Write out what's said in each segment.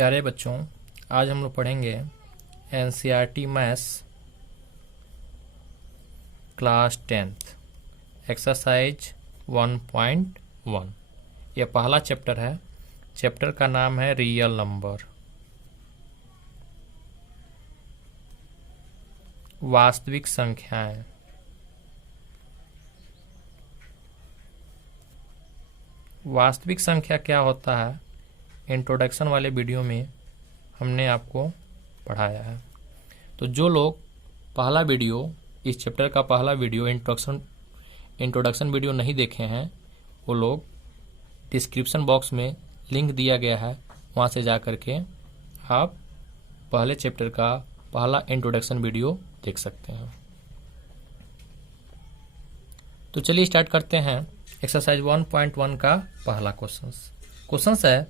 प्यारे बच्चों, आज हम लोग पढ़ेंगे NCERT maths class 10th exercise 1.1। यह पहला चैप्टर है। चैप्टर का नाम है रियल नंबर, वास्तविक संख्याएं। वास्तविक संख्या क्या होता है, इंट्रोडक्शन वाले वीडियो में हमने आपको पढ़ाया है। तो जो लोग पहला वीडियो, इस चैप्टर का पहला वीडियो इंट्रोडक्शन वीडियो नहीं देखे हैं, वो लोग डिस्क्रिप्शन बॉक्स में लिंक दिया गया है, वहाँ से जा कर के आप पहले चैप्टर का पहला इंट्रोडक्शन वीडियो देख सकते हैं। तो चलिए स्टार्ट करते हैं एक्सरसाइज 1.1 का पहला क्वेश्चंस है।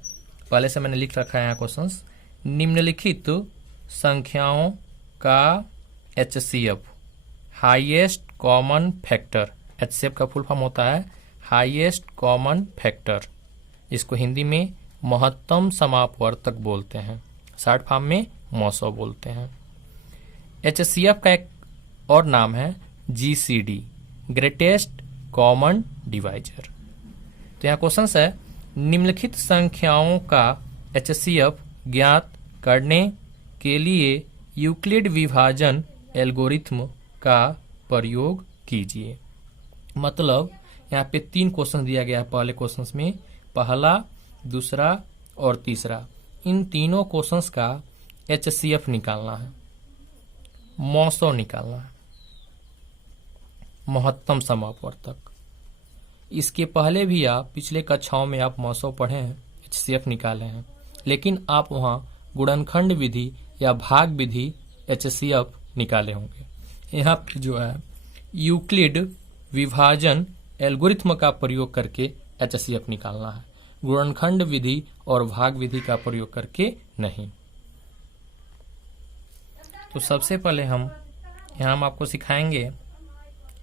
पहले से मैंने लिख रखा है यहाँ क्वेश्चंस। निम्नलिखित संख्याओं का HCF highest common factor. HCF का फुल फॉर्म होता है हाईएस्ट कॉमन फैक्टर, जिसको हिंदी में महत्तम समापवर्तक बोलते हैं, शॉर्ट फॉर्म में मौसो बोलते हैं। एचसीएफ का एक और नाम है जीसीडी, ग्रेटेस्ट कॉमन डिवाइजर। तो यहाँ क्वेश्चन है, निम्नलिखित संख्याओं का एचसीएफ ज्ञात करने के लिए यूक्लिड विभाजन एल्गोरिथ्म का प्रयोग कीजिए। मतलब यहाँ पे 3 क्वेश्चन दिया गया है। पहले क्वेश्चन में पहला, दूसरा और तीसरा, इन तीनों क्वेश्चंस का एचसीएफ निकालना है, मौसो निकालना है, महत्तम समापवर्तक। इसके पहले भी आप पिछले कक्षाओं में आप मौसो पढ़े हैं, एचसीएफ निकाले हैं, लेकिन आप वहाँ गुणनखंड विधि या भाग विधि एचसीएफ निकाले होंगे। यहाँ पे जो है यूक्लिड विभाजन एल्गोरिथ्म का प्रयोग करके एचसीएफ निकालना है, गुणनखंड विधि और भाग विधि का प्रयोग करके नहीं। तो सबसे पहले हम आपको सिखाएंगे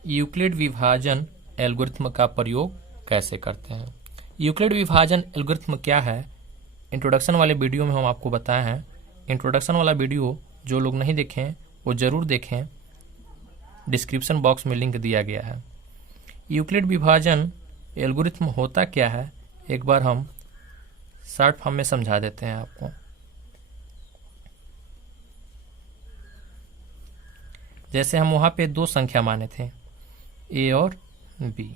यूक्लिड विभाजन एल्गोरिथ्म का प्रयोग कैसे करते हैं। यूक्लिड विभाजन एल्गोरिथ्म क्या है, इंट्रोडक्शन वाले वीडियो में हम आपको बताए हैं। इंट्रोडक्शन वाला वीडियो जो लोग नहीं देखें वो जरूर देखें, डिस्क्रिप्शन बॉक्स में लिंक दिया गया है। यूक्लिड विभाजन एल्गोरिथ्म होता क्या है, एक बार हम शॉर्ट फॉर्म में समझा देते हैं आपको। जैसे हम वहाँ पे 2 संख्या माने थे, ए और बी।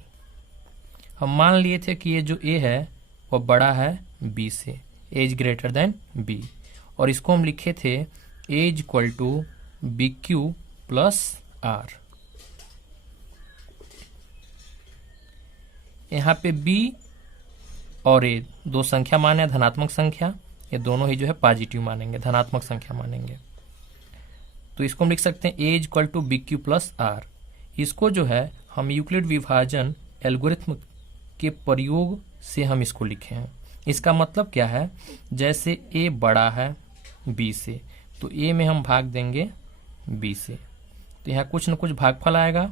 हम मान लिए थे कि ये जो ए है वो बड़ा है बी से, A is greater than B, और इसको हम लिखे थे A is equal to B Q plus R. यहाँ पे बी और ए 2 संख्या माने, धनात्मक संख्या, ये दोनों ही जो है पॉजिटिव मानेंगे, धनात्मक संख्या मानेंगे। तो इसको हम लिख सकते हैं A is equal to B Q plus R. इसको जो है हम यूक्लिड विभाजन एल्गोरिथ्म के प्रयोग से हम इसको लिखे हैं। इसका मतलब क्या है, जैसे ए बड़ा है बी से, तो ए में हम भाग देंगे बी से, तो यहाँ कुछ न कुछ भागफल आएगा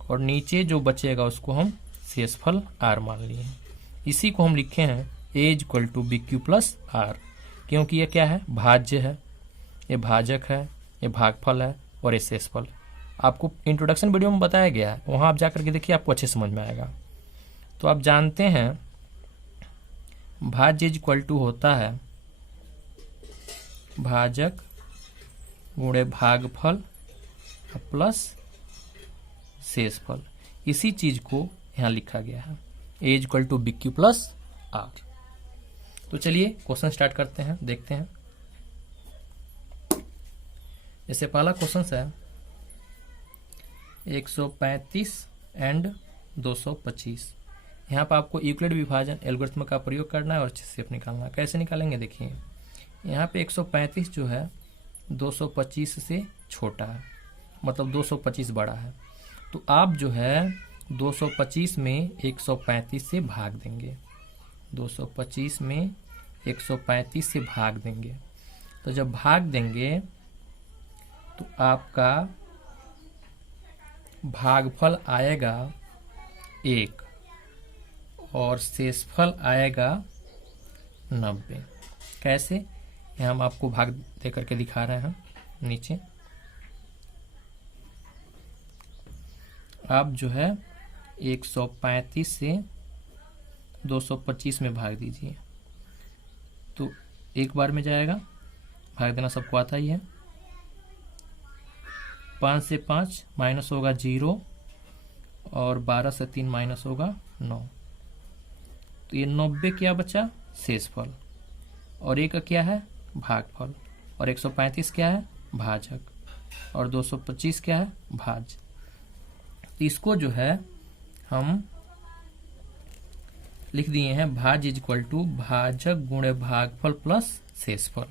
और नीचे जो बचेगा उसको हम शेषफल आर मान लिए हैं। इसी को हम लिखे हैं A is equal to B Q plus R, क्योंकि ये क्या है, भाज्य है, ये भाजक है, ये भागफल है और ये शेषफल। आपको इंट्रोडक्शन वीडियो में बताया गया है, वहाँ आप जाकर के देखिए, आपको अच्छे समझ में आएगा। तो आप जानते हैं भाज्य इज इक्वल टू होता है भाजक गुणे भागफल प्लस शेषफल। इसी चीज को यहाँ लिखा गया है A is equal to B Q plus R. तो चलिए क्वेश्चन स्टार्ट करते हैं, देखते हैं। जैसे पहला क्वेश्चन है 135 एंड 225। यहाँ पर आपको यूक्लिड विभाजन एल्गोरिथ्म का प्रयोग करना है और एचसीएफ निकालना है। कैसे निकालेंगे, देखिए यहाँ पे 135 जो है 225 से छोटा है, मतलब 225 बड़ा है। तो आप जो है 225 में 135 से भाग देंगे, 225 में 135 से भाग देंगे। तो जब भाग देंगे तो आपका भागफल आएगा 1 और शेषफल आएगा 90। कैसे, यहाँ हम आपको भाग दे करके दिखा रहे हैं। नीचे आप जो है 135 से 225 में भाग दीजिए, तो एक बार में जाएगा। भाग देना सबको आता ही है। 5 से 5 माइनस होगा 0 और 12 से 3 माइनस होगा 9। तो ये 90 क्या बचा? शेषफल। और एक का क्या है? भागफल। और 135 क्या है? भाजक। और 225 क्या है? भाज्य। तो इसको जो है हम लिख दिए हैं भाज्य इज इक्वल टू भाजक गुणे भागफल प्लस शेषफल।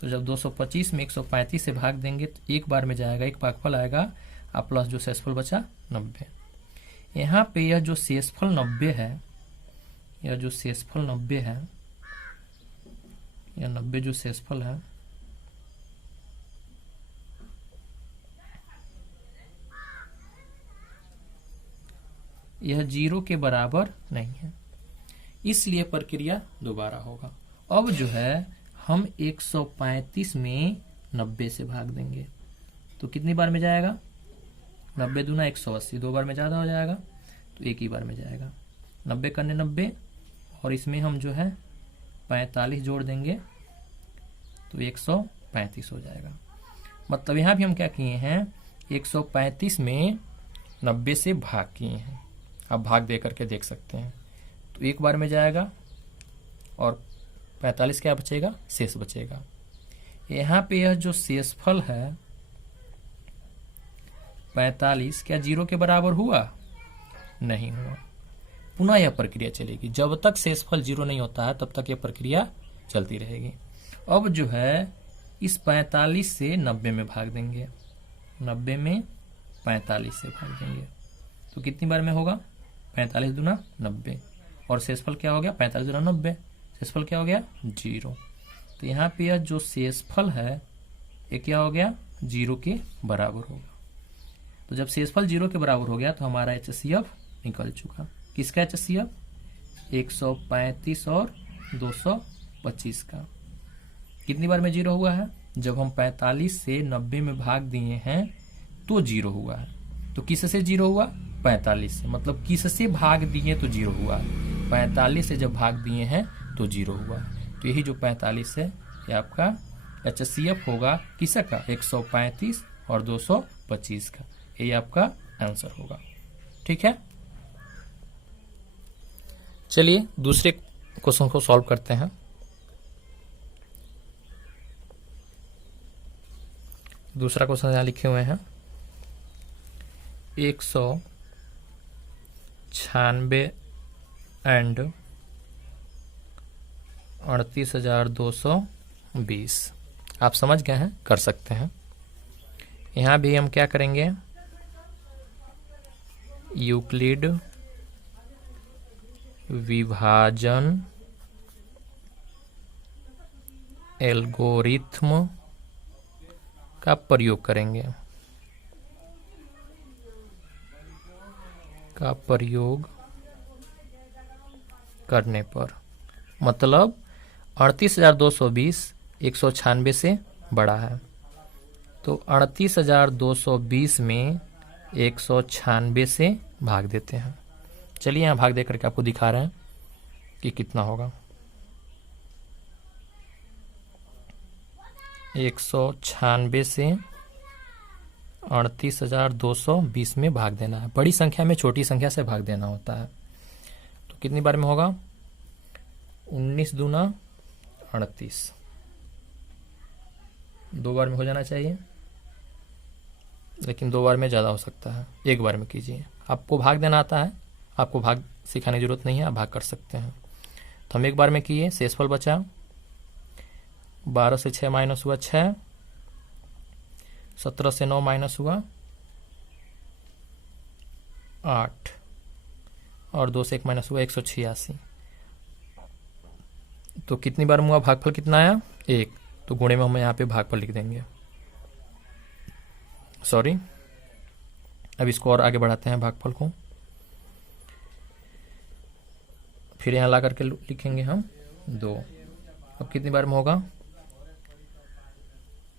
तो जब 225 में 135 से भाग देंगे तो एक बार में जाएगा, एक भागफल आएगा और प्लस जो शेषफल बचा 90। यहाँ पे यह जो शेषफल 90 है, यह जो शेषफल 90 है, यह 90 जो शेषफल है, यह 0 के बराबर नहीं है, इसलिए प्रक्रिया दोबारा होगा। अब जो है हम 135 में 90 से भाग देंगे तो कितनी बार में जाएगा? 90 दूना 180, 2 बार में ज़्यादा हो जाएगा, तो एक ही बार में जाएगा। 90 करने 90 और इसमें हम जो है 45 जोड़ देंगे तो 135 हो जाएगा। मतलब यहाँ भी हम क्या किए हैं? 135 में 90 से भाग किए हैं। आप भाग दे करके देख सकते हैं। तो एक बार में जाएगा और 45 क्या बचेगा? शेष बचेगा। यहाँ पे यह जो शेषफल है 45 क्या 0 के बराबर हुआ? नहीं हुआ। पुनः यह प्रक्रिया चलेगी। जब तक शेषफल 0 नहीं होता है तब तक यह प्रक्रिया चलती रहेगी। अब जो है इस 45 से 90 में भाग देंगे, 90 में 45 से भाग देंगे तो कितनी बार में होगा? 45 दूना 90 और शेषफल क्या हो गया? 45 दूना 90, शेषफल क्या हो गया? 0। तो यहाँ पे यह जो शेषफल है ये क्या हो गया? 0 के बराबर होगा। तो जब शेषफल 0 के बराबर हो गया तो हमारा HCF निकल चुका। किसका HCF? 135 और 225 का। कितनी बार में 0 हुआ है? जब हम 45 से 90 में भाग दिए हैं तो 0 हुआ है। तो किस से 0 हुआ? 45 से। मतलब किस से भाग दिए तो 0 हुआ है? 45 से जब भाग दिए हैं तो 0 हुआ है। तो यही जो 45 है ये आपका HCF होगा किसका? 135 और 225 का। ये आपका आंसर होगा। ठीक है, चलिए दूसरे क्वेश्चन को सॉल्व करते हैं। दूसरा क्वेश्चन यहाँ लिखे हुए हैं 196 एंड 38,220। आप समझ गए हैं, कर सकते हैं। यहाँ भी हम क्या करेंगे? यूक्लिड विभाजन एल्गोरिथ्म का प्रयोग करेंगे। का प्रयोग करने पर मतलब 38,220 196 से बड़ा है, तो 38,220 में 196 से भाग देते हैं। चलिए यहाँ भाग दे करके आपको दिखा रहे हैं कि कितना होगा। 196 से 38,220 में भाग देना है। बड़ी संख्या में छोटी संख्या से भाग देना होता है। तो कितनी बार में होगा? 19 दूना 38, 2 बार में हो जाना चाहिए, लेकिन 2 बार में ज़्यादा हो सकता है। एक बार में कीजिए। आपको भाग देना आता है, आपको भाग सिखाने की जरूरत नहीं है, आप भाग कर सकते हैं। तो हम एक बार में किए, शेषफल बचा 12 से 6 माइनस हुआ 6, 17 से 9 माइनस हुआ 8 और 2 से 1 माइनस हुआ 186। तो कितनी बार में हुआ? भागफल कितना आया? 1। तो गुणे में हम यहाँ पे भागफल लिख देंगे। सॉरी, अब इसको और आगे बढ़ाते हैं भागफल को। फिर यहाँ ला करके लिखेंगे हम 2। अब कितनी बार में होगा?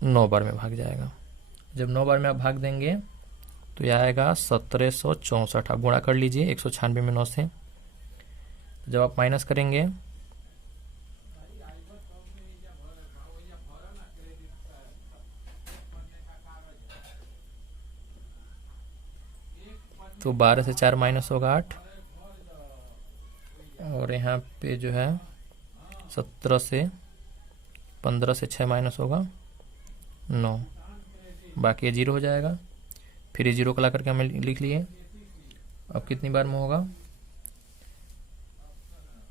9 बार में भाग जाएगा। जब 9 बार में आप भाग देंगे तो यह आएगा 1764। आप गुणा कर लीजिए 196 में 9 से। जब आप माइनस करेंगे तो 12 से 4 माइनस होगा 8, और यहाँ पे जो है 17 से 15 से 6 माइनस होगा 9, बाकी ये 0 हो जाएगा। फिर ये 0 को ला करके हमें लिख लिए। अब कितनी बार में होगा?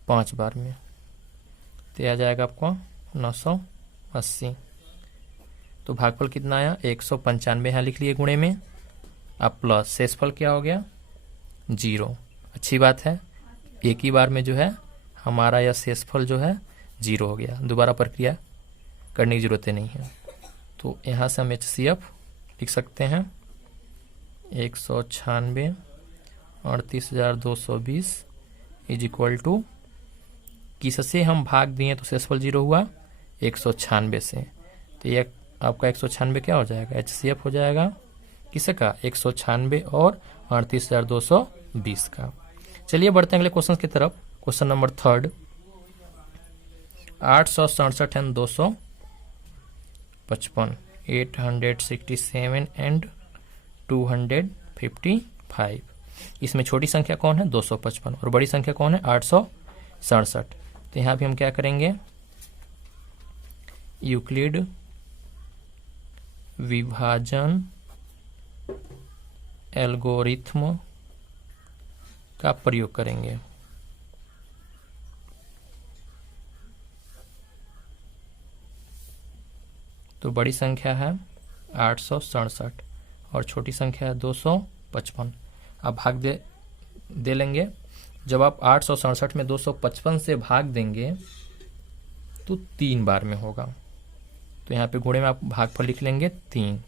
5 बार में। तो आ जाएगा आपको 980। तो भागफल कितना आया? 195 यहाँ लिख लिए गुणे में। अब प्लस शेषफल क्या हो गया? 0। अच्छी बात है, एक ही बार में जो है हमारा यह शेषफल जो है 0 हो गया। दोबारा प्रक्रिया करने की जरूरत नहीं है। तो यहाँ से हम HCF लिख सकते हैं 196 38,220 इज इक्वल टू, किससे हम भाग दिए तो शेषफल 0 हुआ? 196 से। तो ये आपका 196 क्या हो जाएगा? HCF हो जाएगा किसे का? 196 और 38,220 का। चलिए बढ़ते हैं अगले क्वेश्चन की तरफ। Question number 3, 867 and 255, 867 and 255। इसमें छोटी संख्या कौन है? 255, और बड़ी संख्या कौन है? 867। तो यहाँ भी हम क्या करेंगे? यूक्लिड विभाजन एल्गोरिथ्म का प्रयोग करेंगे। तो बड़ी संख्या है 867 और छोटी संख्या है 255। आप भाग दे लेंगे। जब आप 867 में 255 से भाग देंगे तो 3 बार में होगा। तो यहाँ पे गुणे में आप भागफल लिख लेंगे 3,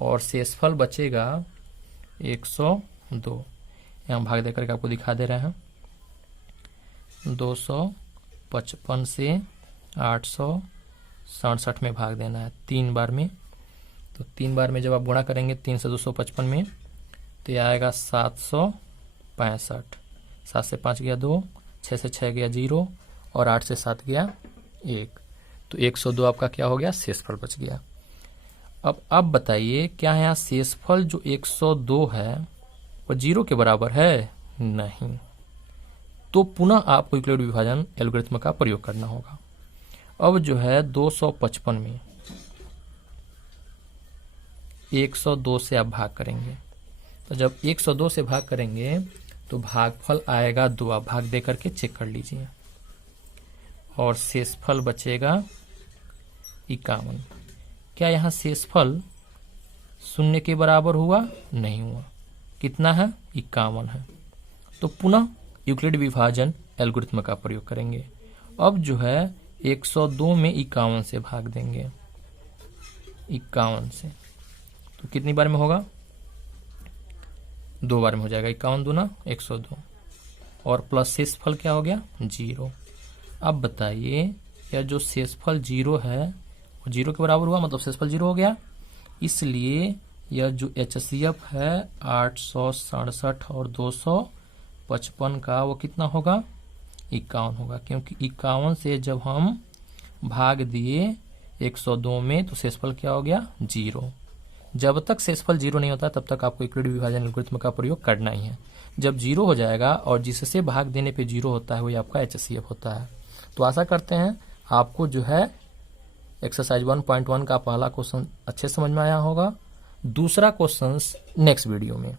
और शेषफल बचेगा 102। यहाँ भाग दे करके आपको दिखा दे रहे हैं। 255 से 867 में भाग देना है 3 बार में। तो 3 बार में जब आप गुणा करेंगे 3 से 255 में, तो यह आएगा 765। 7 से 5 गया 2, 6 से 6 गया 0, और 8 से 7 गया 1। तो 102 आपका क्या हो गया? शेषफल बच गया। अब बताइए, क्या यहाँ शेषफल जो 102 है वो 0 के बराबर है? नहीं। तो पुनः आपको यूक्लिड विभाजन एल्गोरिथ्म का प्रयोग करना होगा। अब जो है 255 में 102 से आप भाग करेंगे। तो जब 102 से भाग करेंगे तो भागफल आएगा 2। आप भाग दे करके चेक कर लीजिए, और शेषफल बचेगा 51। क्या यहाँ शेषफल 0 के बराबर हुआ? नहीं हुआ। कितना है? 51 है। तो पुनः यूक्लिड विभाजन एल्गोरिथ्म का प्रयोग करेंगे। अब जो है 102 में 51 से भाग देंगे, 51 से। तो कितनी बार में होगा? 2 बार में हो जाएगा। 51 दूना 102, और प्लस शेषफल क्या हो गया? 0। अब बताइए, यह जो शेषफल 0 है वो 0 के बराबर हुआ, मतलब शेषफल 0 हो गया। इसलिए यह जो HCF है 867 और 255 का, वो कितना होगा? 51 होगा, क्योंकि 51 से जब हम भाग दिए 102 में तो शेषफल क्या हो गया? 0। जब तक शेषफल 0 नहीं होता तब तक आपको यूक्लिड विभाजन एल्गोरिथ्म का प्रयोग करना ही है। जब 0 हो जाएगा और जिससे भाग देने पे 0 होता है वही आपका HCF होता है। तो आशा करते हैं आपको जो है एक्सरसाइज 1.1 का पहला क्वेश्चन अच्छे समझ में आया होगा। दूसरा क्वेश्चन नेक्स्ट वीडियो में।